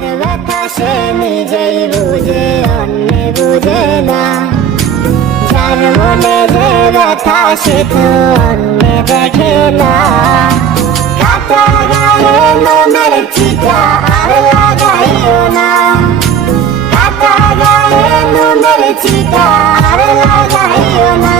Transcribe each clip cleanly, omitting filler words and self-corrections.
যার ব্যথা সে নিজেই বুঝে অন্য বুঝে না, যার মনে যে ব্যথা সে তো অন্য দেখে না। কাটা গায়ে নুনের ছিটা আর লাগাইও না, কাটা গায়ে নুনের ছিটা আর লাগাইও না।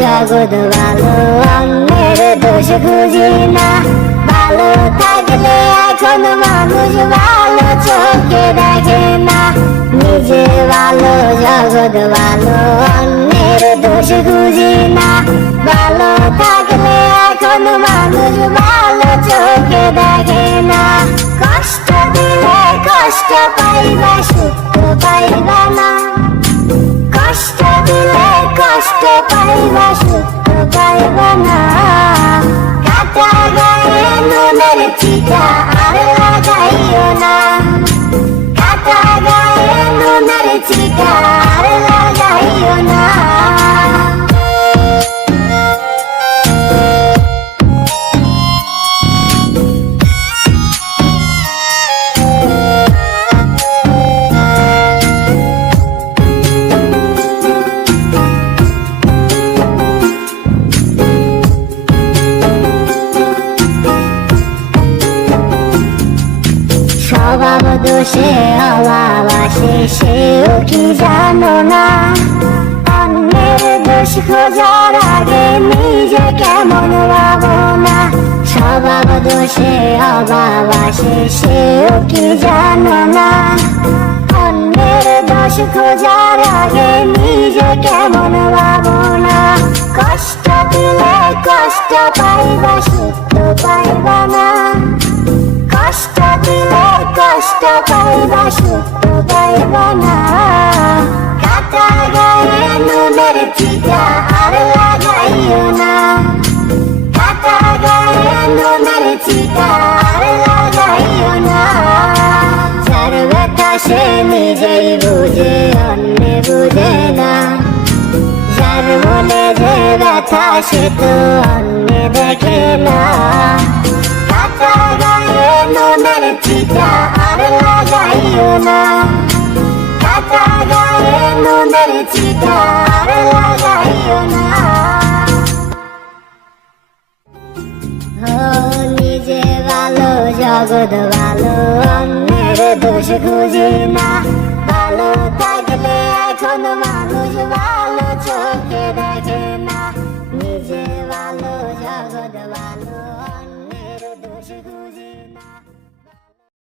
জগৎ ভালো অন্যের দোষ খুঁজি না, ভালো থাকলে এখন মানুষ ভালো চোখে দেখে না। নিজে ভালো জগৎ ভালো অন্যের দোষ খুঁজি না, ভালো থাকলে এখন মানুষ ভালো চোখে দেখে না। কষ্ট দিলে কষ্ট পাইবা সুখ পাইবা না, কষ্ট দিলে কষ্ট পাইবা সুখ পাইবা না। কাটা গায়ে নুনের ছিটা আর লাগাইও না, কাটা গায়ে নুনের ছিটা আর লাগাইও না। স্বভাব দোষে অভাব আসে সেও কি জানো না, অন্যের দোষ খোঁজার আগে নিজে কেমন ভাবো না। স্বভাব দোষে অভাব আসে সেও কি জানো না, অন্যের দোষ খোঁজার আগে নিজে কেমন ভাবো না। কষ্ট দিলে কষ্ট পাইবা সুখ পাইবা না, কষ্ট দিলে কষ্ট পাইবা সুখ পাইবা না। কাটা গায়ে নুনের ছিটা আর লাগাইও না, কাটা গায়ে নুনের ছিটা আর লাগাইও না। যার ব্যথা সে নিজেই বুঝে অন্য বুঝে না, যার মনে যে ব্যথা সে তো অন্য দেখে না। কাটা গায়ে নুনের ছিটা আর লাগাইও না, কাটা গায়ে নুনের ছিটা আর লাগাইও না। নিজে ভালো জগৎ ভালো অন্যের দোষ খুঁজি না, ভালো থাকলে এখন মানুষ ভালো